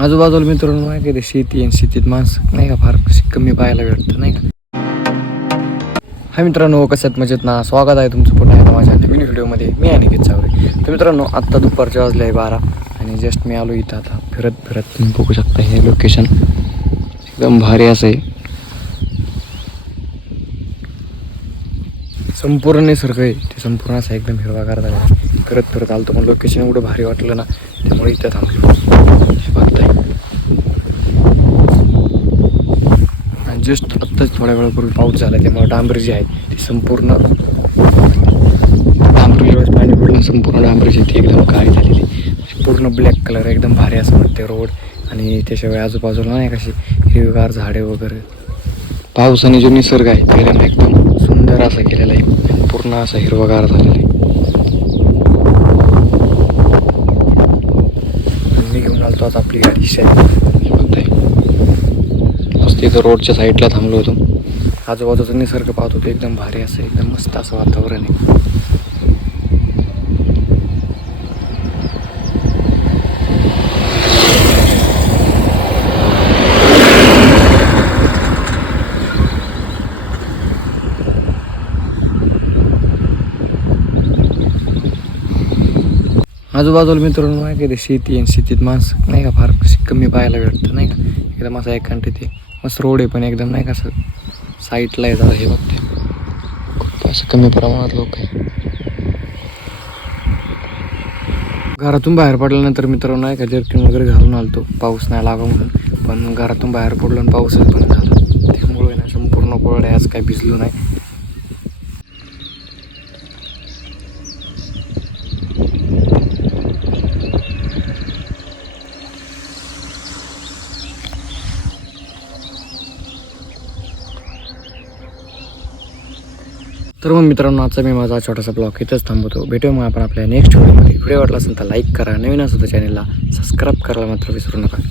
आजूबाजूला मित्रांनो नाही का ते शेती आणि शेतीत माणसं नाही का फार कमी पाहायला भेटतं नाही का. हा मित्रांनो, कशात मजेत ना, स्वागत आहे तुमचं पुन्हा एकदा माझ्या नवीन व्हिडिओमध्ये. मी अनिकेत चावरे. तर मित्रांनो, आत्ता दुपारचे वाजले आहे 12 आणि जस्ट मी आलो इथं. आता फिरत तुम्ही बघू शकता हे लोकेशन एकदम भारी असं आहे. संपूर्ण निसर्ग आहे ते, संपूर्ण असं एकदम हिरवागार झाला. फिरत आलो पण लोकेशन एवढं भारी वाटलं ना, त्यामुळे इथं थांबलो. हे बघताय आणि जस्ट आत्ताच थोड्या वेळापूर्वी पाऊस झाला, त्यामुळे डांबरी जी आहे ती संपूर्ण डांबरी पाणी पडलं, संपूर्ण डांबरी जी ती एकदम काळी झालेली, पूर्ण ब्लॅक कलर एकदम भारी असं वाटते रोड. आणि त्याशिवाय आजूबाजूला नाही कशी हिरवीगार झाडे वगैरे. पावसाने जो निसर्ग आहे त्याला एकदम सुंदर असा केलेला आहे, पूर्ण असा हिरवागार झालेला आहे. मी घेऊन आलतो आता आपली गाडी शेत बघताय. मस्त इथं रोडच्या साईडला थांबलो होतो, आजूबाजूचा निसर्ग पाहत होतो. एकदम भारी असं एकदम मस्त असं वातावरण आहे. आजूबाजूला मित्रांनो नाही का ते शेती आणि शेतीत माणसं नाही का फार कमी पाहायला भेटतं नाही का. एकदम असं एकांटी ते मस्त रोड आहे, पण एकदम नाही का असं साईडला आहे जरा. हे बघते खूप असं कमी प्रमाणात लोक आहे. घरातून बाहेर पडल्यानंतर मित्रांनो नाही का जर्किन वगैरे घालून आलतो, पाऊस नाही लागा म्हणून. पण घरातून बाहेर पडलो आणि पाऊसच पण झाला, त्यामुळे ना संपूर्ण कोरडे, आज काय भिजलो नाही. तर मग मित्रांनो, आजचा मी माझा छोटासा ब्लॉग इथंच थांबवतो. भेटूया मग आपण आपल्या नेक्स्ट व्हिडिओमध्ये. व्हिडिओ वाटला असेल तर लाईक करा, नवीन असेल तर चॅनलला सबस्क्राईब करायला मात्र विसरू नका.